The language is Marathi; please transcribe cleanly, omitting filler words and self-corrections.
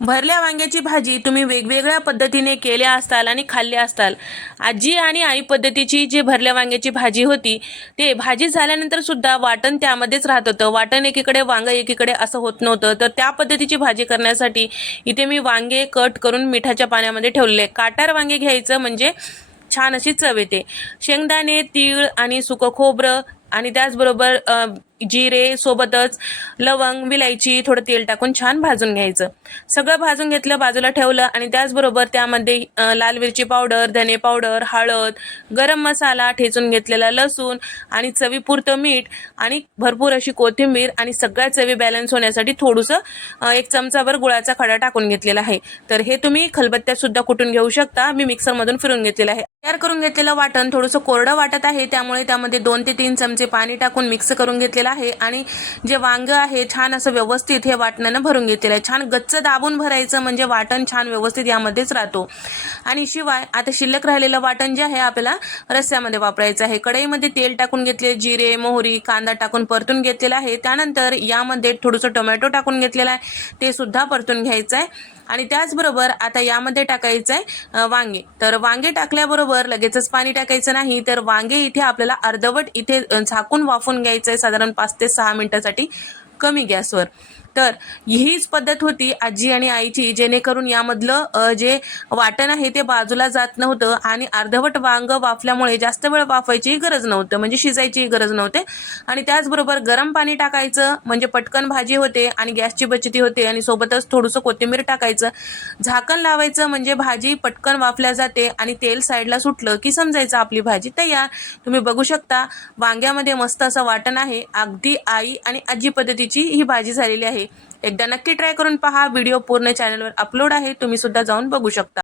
भरल्या वांग्याची भाजी तुम्ही वेगवेगळ्या पद्धतीने केल्या असताल आणि खाल्ल्या असताल। आजी आणि आई पद्धतीची जी भरल्या वांग्याची भाजी होती ते भाजी झाल्यानंतर सुद्धा वाटण त्यामध्येच राहत होतं। वाटण एकीकडे वांग एकीकडे असं होत नव्हतं। तर त्या पद्धतीची भाजी करण्यासाठी इथे मी वांगे कट करून मिठाच्या पाण्यामध्ये ठेवलेले। काटार वांगे घ्यायचं म्हणजे छान अशी चव येते। शेंगदाणे, तीळ आणि सुकं खोबरं आणि त्याचबरोबर जिरे सोबतच लवंग, विलायची, थोडं तेल टाकून छान भाजून घ्यायचं। सगळं भाजून घेतलं, बाजूला ठेवलं आणि त्याचबरोबर त्यामध्ये लाल मिरची पावडर, धने पावडर, हळद, गरम मसाला, ठेचून घेतलेला लसूण आणि चवीपुरतं मीठ आणि भरपूर अशी कोथिंबीर आणि सगळ्या चवी बॅलन्स होण्यासाठी थोडंसं 1 चमचाभर गुळाचा खडा टाकून घेतलेला आहे। तर हे तुम्ही खलबत्त्यात सुद्धा कुटून घेऊ शकता। मी मिक्सरमधून फिरून घेतलेलं आहे। तयार करून घेतलेलं वाटण थोडंसं कोरडं वाटत आहे, त्यामुळे त्यामध्ये 2 ते 3 चमचे पाणी टाकून मिक्स करून घेतलेलं आहे आणि जे वांग आहे छान असं व्यवस्थित हे वाटणानं भरून घेतलेलं आहे। छान गच्च दाबून भरायचं म्हणजे वाटण छान व्यवस्थित यामध्येच राहतो। आणि शिवाय आता शिल्लक राहिलेलं वाटण जे आहे आपल्याला रस्स्यामध्ये वापरायचं आहे। कढईमध्ये तेल टाकून घेतले, जिरे, मोहरी, कांदा टाकून परतून घेतलेला आहे। त्यानंतर यामध्ये थोडंसं टोमॅटो टाकून घेतलेला आहे, ते सुद्धा परतून घ्यायचं आहे। आणि त्याचबरोबर आता यामध्ये टाकायचं आहे वांगे। तर वांगे टाकल्याबरोबर लगेचच पाणी टाकायचं नाही, तर वांगे इथे आपल्याला अर्धवट इथे झाकून वाफून घ्यायचं आहे साधारण 5 ते 6 मिनिटासाठी कमी गॅसवर। तर हीच पद्धत होती आजी आणि आईची, जेणेकरून यामधलं जे वाटण आहे ते बाजूला जात नव्हतं आणि अर्धवट वांग वाफल्यामुळे जास्त वेळ वाफायची गरज नव्हतं, म्हणजे शिजायची गरज नव्हते। आणि त्याचबरोबर गरम पाणी टाकायचं म्हणजे पटकन भाजी होते आणि गॅसची बचती होते आणि सोबतच थोडंसं कोथिंबीर टाकायचं, झाकण लावायचं म्हणजे भाजी पटकन वाफल्या जाते आणि तेल साईडला सुटलं की समजायचं आपली भाजी तयार। तुम्ही बघू शकता वांग्यामध्ये मस्त असं वाटण आहे। अगदी आई आणि आजी पद्धतीची ही भाजी झालेली आहे। एकदा नक्की ट्राय करून पहा। व्हिडिओ पूर्ण चॅनलवर अपलोड आहे, तुम्ही सुद्धा जाऊन बघू शकता।